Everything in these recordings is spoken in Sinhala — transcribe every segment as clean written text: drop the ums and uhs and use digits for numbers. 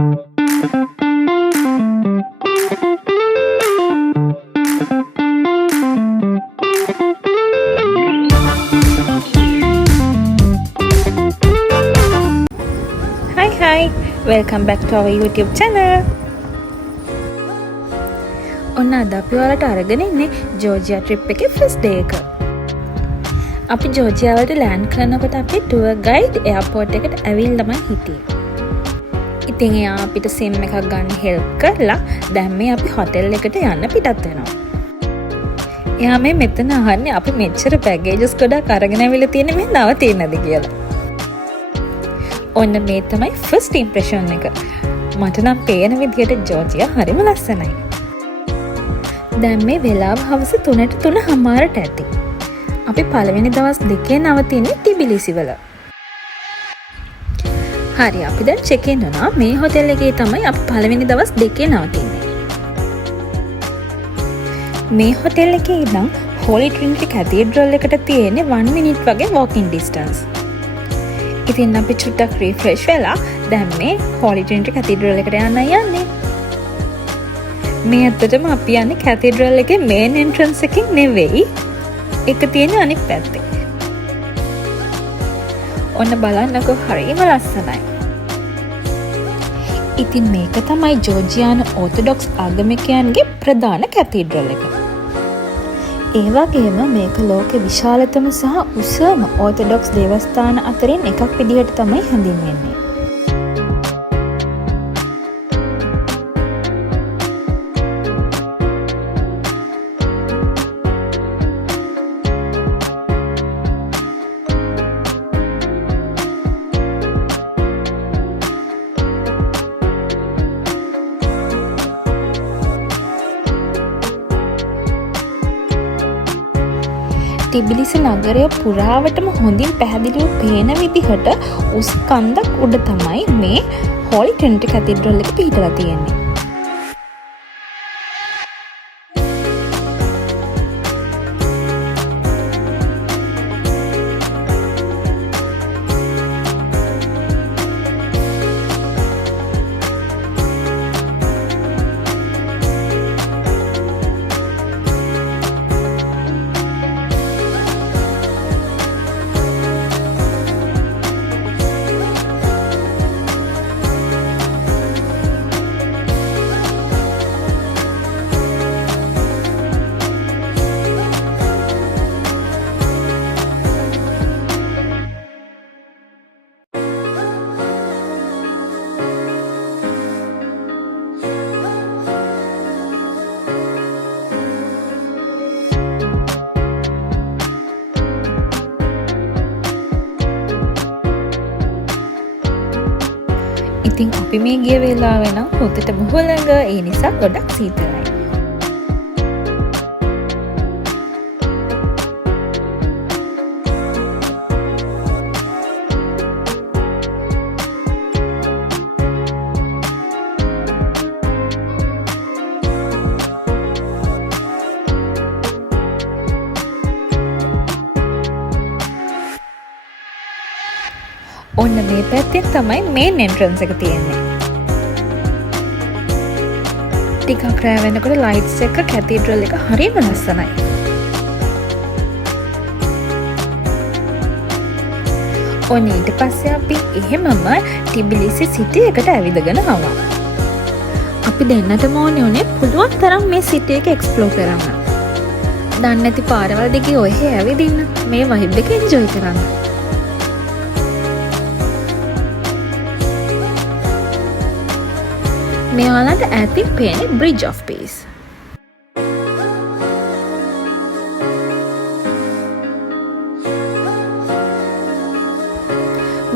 Hi, welcome back to our YouTube channel. ඔන්න අද අපි ඔයාලට අරගෙන ඉන්නේ ජෝර්ජියා ට්‍රිප් එකේ ෆස්ට් ඩේ එක. අපි ජෝර්ජියා වලට ලෑන්ඩ් කරනකොට අපි ටුවර් ගයිඩ් එයාපෝට් එකට ඇවිල්ලාම හිටියේ. ඉතින් එයා අපිට සිම් එකක් ගන්න හෙල්ප් කරලා දැන් මේ අපි හොටෙල් එකට යන්න පිටත් වෙනවා. එයා මේ මෙතන අහන්නේ අපි මෙච්චර පැකේජස් ගොඩක් අරගෙන ඇවිල්ලා තියෙන්නේ මේ නවතින්නද කියලා. ඔන්න මේ තමයි ෆස්ට් ඉම්ප්‍රෙෂන් එක. මට නම් පේන විදිහට ජෝර්ජියා හරිම ලස්සනයි. දැන් මේ වෙලාව හවස 3ට 3:00ට ඇති. අපි පළවෙනි දවස් දෙකේ නවතින්නේ ටිබිලිසි වල. හරි අපි දැන් චෙක් ඉන් වුණා. මේ හොටෙල් එකේ තමයි අපි පළවෙනි දවස් දෙකේ නවතින්නේ. මේ හොටෙල් එකේ ඉඳන් හෝලි ට්‍රිනිටි කැතීඩ්‍රල් එකට තියෙන්නේ 1 minute වගේ walking distance. ඉතින් අපි චුට්ටක් රිෆ්‍රෙෂ් වෙලා දැන් මේ හෝලි ට්‍රිනිටි කැතීඩ්‍රල් එකට යන්නේ. මේ ඇත්තටම අපි යන්නේ කැතීඩ්‍රල් එකේ මේන් එන්ට්‍රන්ස් එකකින් නෙවෙයි. එක තියෙන අනිත් පැත්තේ. ඔන්න බලන්නකෝ හරිම ලස්සනයි. ඉතින් මේක තමයි ජෝර්ජියානු ඕර්තොඩොක්ස් ආගමිකයන්ගේ ප්‍රධාන කැතීඩ්‍රල් එක. ඒ වගේම මේක ලෝකේ විශාලතම සහ උසම ඕර්තොඩොක්ස් දේවස්ථාන අතරින් එකක් විදිහට තමයි හැඳින්වෙන්නේ. ටිබිලිසි නගරය පුරාවටම හොඳින් පැහැදිලිව පේන විදිහට උස් කන්දක් උඩ තමයි මේ හෝලි ට්‍රිනිටි කැතීඩ්‍රල් එක පිහිටලා තියෙන්නේ. ඉතින් අපි මේ ගිය වෙලාව නම් හොඳට මුහුළඟ ඒ නිසා ගොඩක් සීතලයි. ඔන්න මේ පැත්තෙන් තමයි මේන් එන්ට්‍රන්ස් එක තියෙන්නේ. ටිකක් රෑ වෙනකොට ලයිට්ස් එක කැතීඩ්‍රල් එක හරිම ලස්සනයි. ඔන්න ඊට පස්සේ අපි එහෙමම ටිබිලිසි සිටි එකට ඇවිදගෙන ආවා. අපි දෙන්නටම ඕනේ උනේ පුළුවන් තරම් මේ සිටි එක එක්ස්ප්ලෝර් කරන්න. දන්නේ නැති පාරවල් දිගේ ඔහෙ ඇවිදින්න මේ වයිබ් එක එන්ජොයි කරන්න. මෙයාලට ඈතින් පේන්නේ බ්‍රිජ් ඔෆ් පීස්.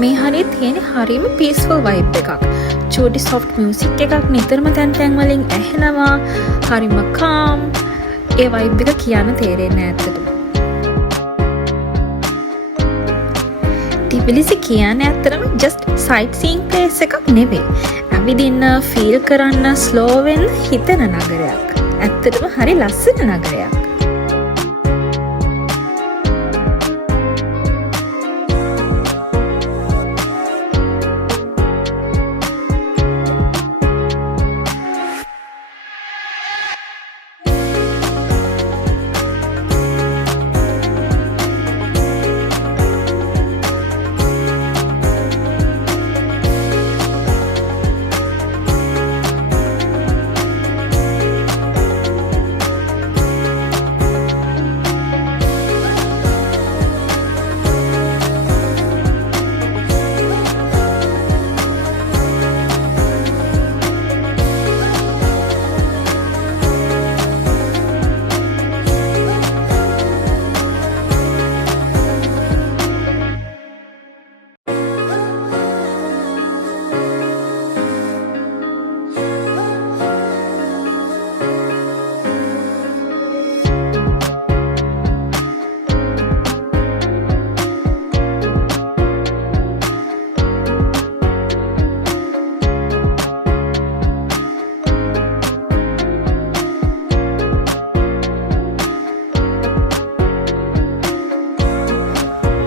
මේ හරිය තියෙන හරිම පීස්ෆුල් වයිබ් එකක්. චූටි සොෆ්ට් මියුසික් එකක් නිතරම තැන් තැන් වලින් ඇහෙනවා. හරිම කාම්. ඒ වයිබ් එක කියන්න තේරෙන්නේ නැහැ ඇත්තටම. ටිබිලිසි කියන්නේ ඇත්තටම just sightseeing place එකක් නෙවෙයි. ඇවිදින්න, ෆීල් කරන්න, ස්ලෝ වෙන්න හිතන නගරයක්. ඇත්තටම හරි ලස්සන නගරයක්.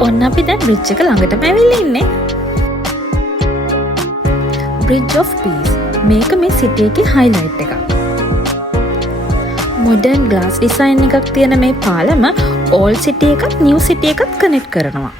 ඔන්න අපි දැන් බ්‍රිජ් එක ළඟටම ඇවිල්ලා ඉන්නේ. Bridge of Peace. මේක මේ සිටි එකේ highlight එකක්. modern glass design එකක් තියෙන මේ පාලම old city එකත් new city එකත් connect කරනවා.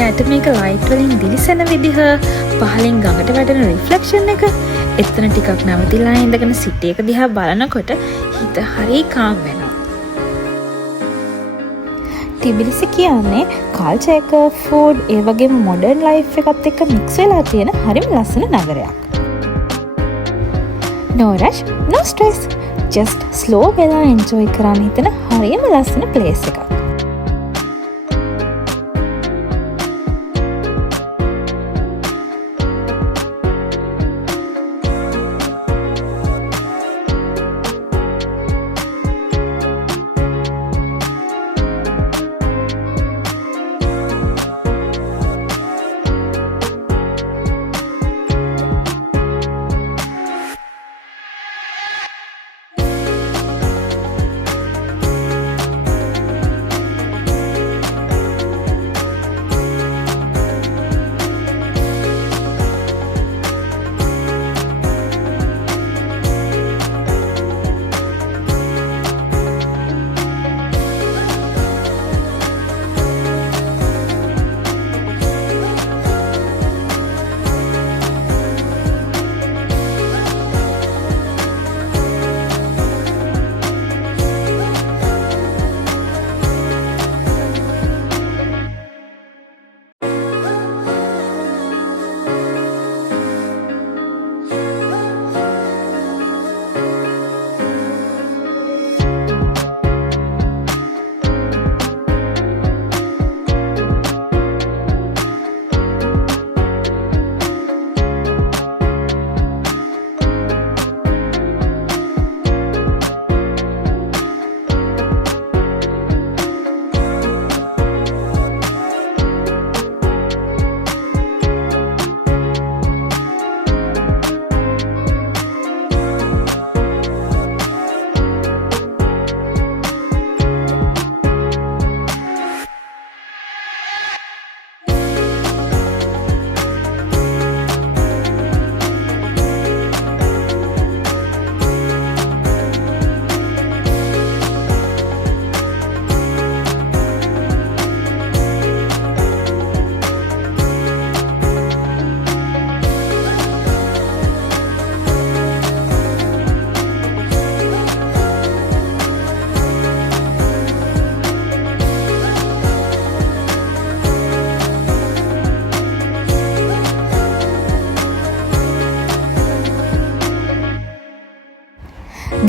රෑට මේක ලයිට් වලින් දිලිසෙන විදිහ, පහලින් ගඟට වැටෙන රිෆ්ලෙක්ෂන් එක, එතන ටිකක් නැවතිලා ඉඳගෙන සිටි එක දිහා බලනකොට හිත හරි කාම් වෙනවා. ටිබිලිසි කියන්නේ කල්චර් එක, ෆුඩ්, ඒ වගේම මොඩර්න් ලයිෆ් එකත් එක්ක මික්ස් වෙලා තියෙන හරිම ලස්සන නගරයක්. No rush, no stress. Just slow වෙලා enjoy කරන්න හිතන හරිම ලස්සන place එකක්.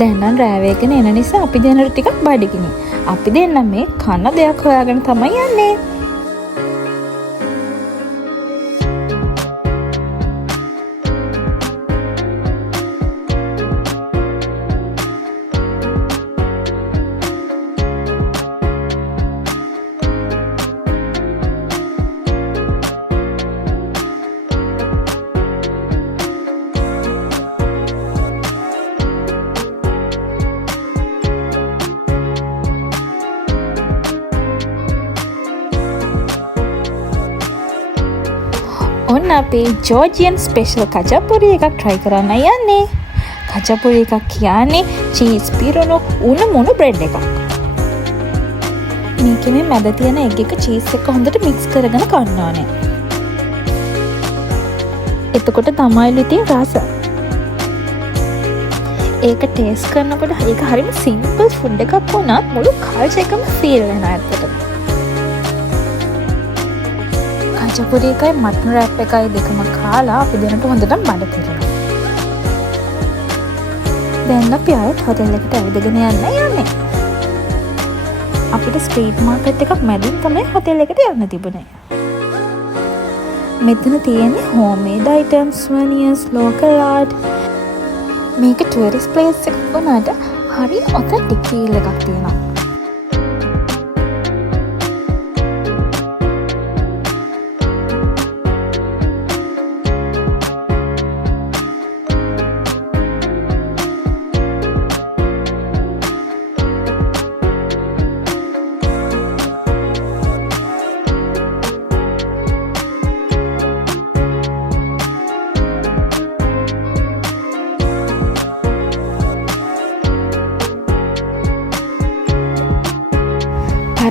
දැන් නම් රෑවේගෙන එන නිසා අපි දෙන්නට ටිකක් බඩගිනි. අපි දෙන්න මේ කන දෙයක් හොයාගෙන තමයි යන්නේ. ඔන්න අපේ ජෝර්ජියන් ස්පෙෂල් කචපුරි එකක් try කරන්න යන්නේ. කචපුරි එකක් කියන්නේ චීස් පිරුණු උණු මුණු බ්‍රෙඩ් එකක්. මේකේ මේ මැද තියෙන එග් එක චීස් එක හොඳට මික්ස් කරගෙන කන්න ඕනේ. එතකොට තමයි ඉතින් රස. ඒක ටේස්ට් කරනකොට ඒක හරිම සිම්පල් ෆුඩ් එකක් වුණත් මුළු කල්චර් එකම ෆීල් වෙනවා ඇත්තටම. කචපුරි එකයි මටන් රැප් එකයි දෙකම කාලා අපි දෙන්නට හොඳටම බඩ පිරුණා. දැන් අපි ආයෙත් හොටෙල් එකට ඇවිදගෙන යන්නේ. අපිට ස්ට්‍රීට් මාකට් එකක් මැදින් තමයි හොටෙල් එකට යන්න තිබුණේ. මෙතන තියෙන්නේ හෝම්මේඩ් අයිටම්ස්, සුවනියර්ස්, ලෝකල් ආර්ට්. මේක ටුවරිස්ට් ප්ලේස් එකක් වුණාට හරි ඔතෙන්ටික් ෆීල් එකක් තියෙනවා.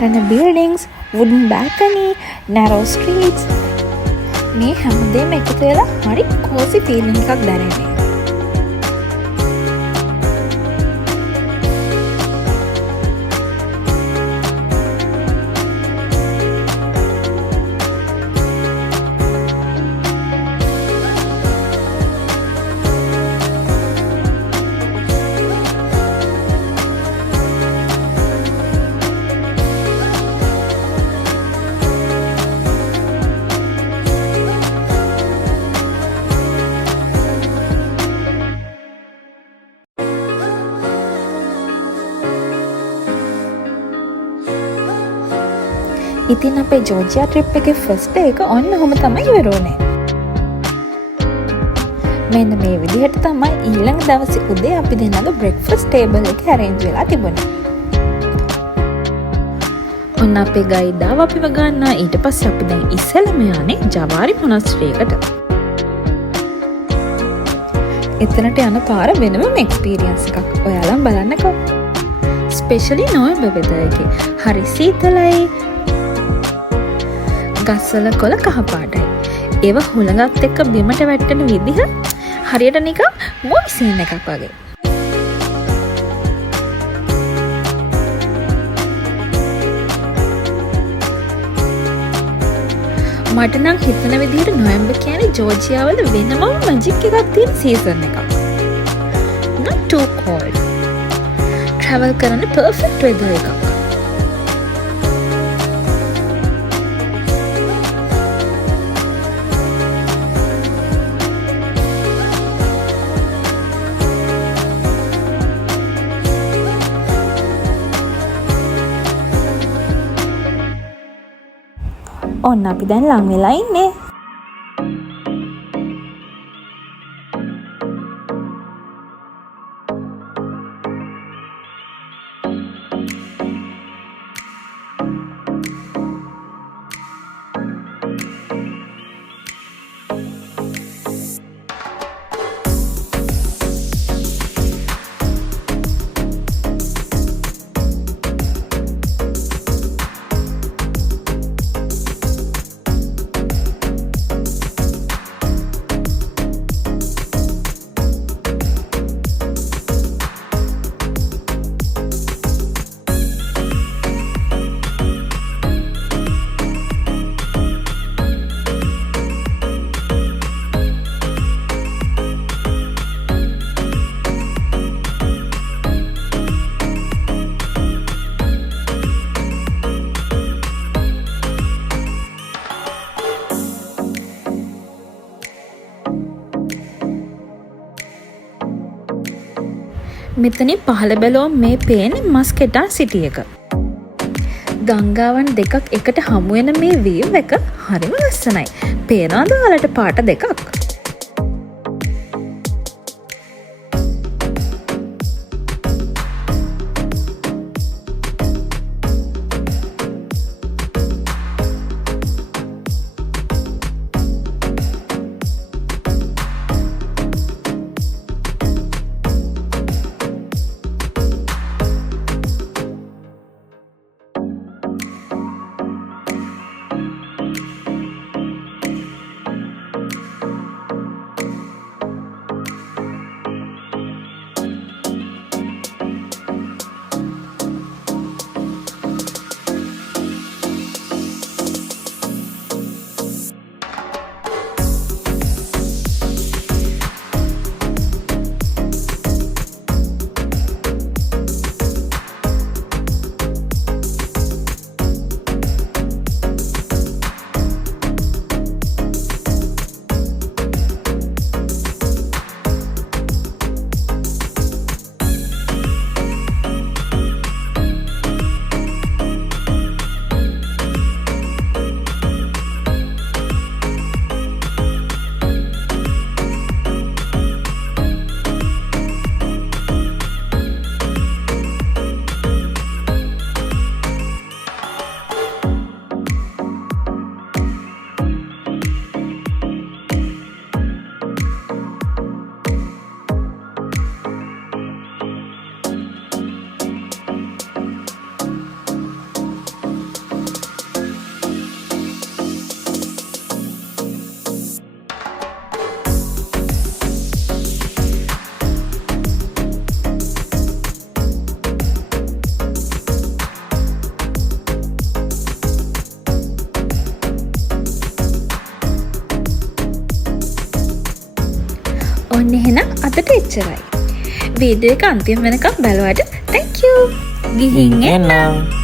පරණ buildings, wooden balcony, narrow streets. මේ හැමදේම එකතු වෙලා හරි cozy feeling එකක් දැනෙන්නේ. ඉතින් අපේ ජෝර්ජියා ට්‍රිප් එකේ ෆස්ට් එක ඔන්න ඔහොම තමයි ඉවර වුනේ. මෙන්න මේ විදිහට තමයි ඊළඟ දවසේ උදේ අපි දෙන්නගේ බ්‍රෙක්ෆාස්ට් ටේබල් එක arrange වෙලා තිබුණේ. ඔන්න අපේ ගයිඩ් ආව අපිව ගන්න. ඊට පස්සේ අපි දැන් ඉස්සෙල්ලම යන්නේ ජවාරි මොනස්ට්‍රි එකට. එතනට යන පාර වෙනම එක්ස්පීරියන්ස් එකක්. ඔයාලම බලන්නකෝ. ස්පෙෂලි නොවැම්බර් වෙදර් එකේ හරි සීතලයි. ගස්වල කොළ කහ පාටයි. ඒව හුළඟත් එක්ක බිමට වැටෙන විදිහ හරියට නිකන් මූවි සීන් එකක් වගේ. මට නම් හිතන විදිහට නොවැම්බර් කියන්නේ ජෝර්ජියා වල වෙනම මැජික් එකක් තියෙන සීසන් එකක්. Not too cold. travel කරන්න perfect weather එකක්. ඔන්න අපි දැන් ලං වෙලා ඉන්නේ. මෙතනින් පහළ බැලුවම මේ පේන්නේ මස්කෙටා සිටි එක. ගංගාවන් දෙකක් එකට හමු වෙන මේ වීව් එක හරිම ලස්සනයි. පේනවද ඔයාලට පාට දෙකක්? ඔන්න එහෙනම් අදට එච්චරයි. වීඩියෝ එක අන්තිම වෙනකම් බලුවට thank you. ගිහින් එන්න.